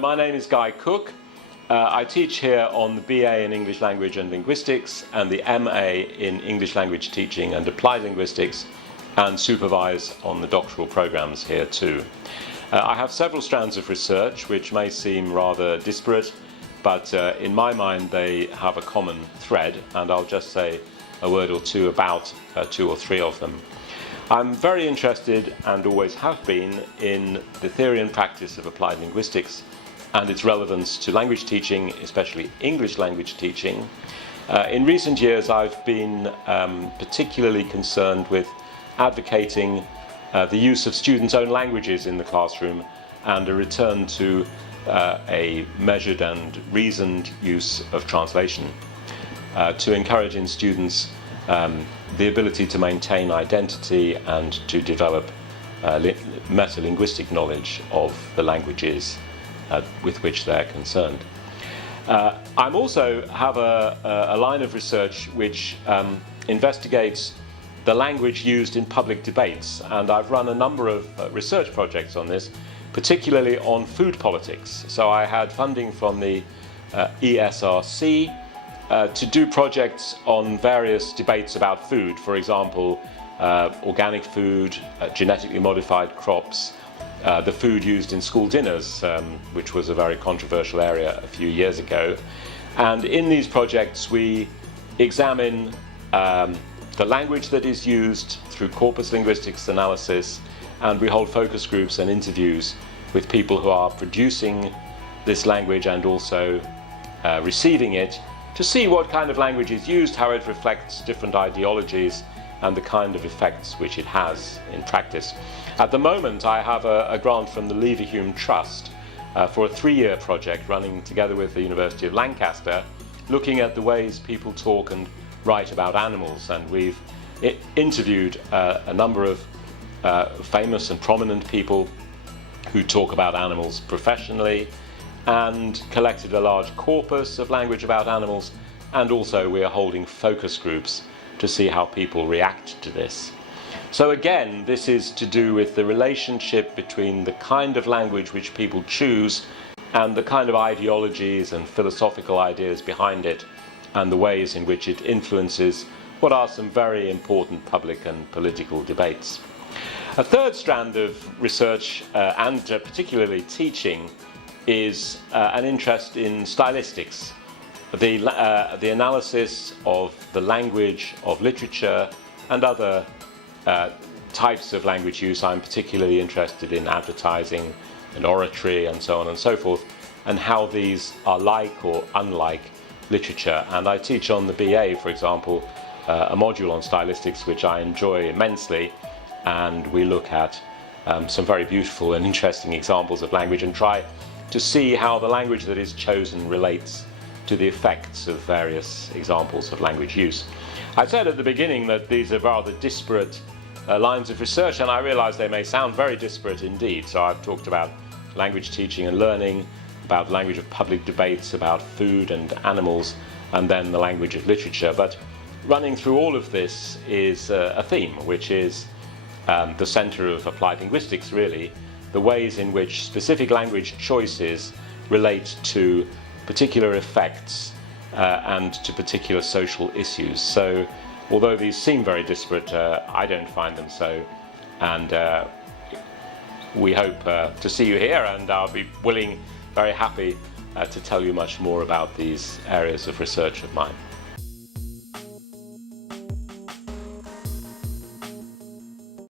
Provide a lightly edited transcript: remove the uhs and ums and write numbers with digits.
my name is Guy Cook. I teach here on the BA in English Language and Linguistics and the MA in English Language Teaching and Applied Linguistics, and supervise on the doctoral programs here too. I have several strands of research which may seem rather disparate, but in my mind they have a common thread, and I'll just say a word or two about two or three of them. I'm very interested, and always have been, in the theory and practice of applied linguistics and its relevance to language teaching, especially English language teaching. In recent years I've been particularly concerned with advocating the use of students' own languages in the classroom and a return to a measured and reasoned use of translation to encourage in students the ability to maintain identity and to develop meta-linguistic knowledge of the languages with which they're concerned. I also have a line of research which investigates the language used in public debates, and I've run a number of research projects on this, particularly on food politics. So I had funding from the ESRC to do projects on various debates about food, for example, organic food, genetically modified crops, the food used in school dinners, which was a very controversial area a few years ago. And in these projects we examine the language that is used through corpus linguistics analysis, and we hold focus groups and interviews with people who are producing this language and also receiving it, to see what kind of language is used, how it reflects different ideologies, and the kind of effects which it has in practice. At the moment I have a grant from the Leverhulme Trust for a 3-year project running together with the University of Lancaster, looking at the ways people talk and write about animals, and we've interviewed a number of famous and prominent people who talk about animals professionally, and collected a large corpus of language about animals, and also we are holding focus groups to see how people react to this. So again, this is to do with the relationship between the kind of language which people choose and the kind of ideologies and philosophical ideas behind it, and the ways in which it influences what are some very important public and political debates. A third strand of research, and particularly teaching, is an interest in stylistics, the analysis of the language of literature and other types of language use. I'm particularly interested in advertising and oratory and so on and so forth, and how these are like or unlike literature. And I teach on the BA, for example, a module on stylistics which I enjoy immensely, and we look at some very beautiful and interesting examples of language and try to see how the language that is chosen relates to the effects of various examples of language use. I said at the beginning that these are rather disparate lines of research, and I realize they may sound very disparate indeed. So I've talked about language teaching and learning, about the language of public debates, about food and animals, and then the language of literature. But running through all of this is a theme, which is the center of applied linguistics, really, the ways in which specific language choices relate to particular effects and to particular social issues. So although these seem very disparate, I don't find them so, and we hope to see you here, and I'll be very happy to tell you much more about these areas of research of mine.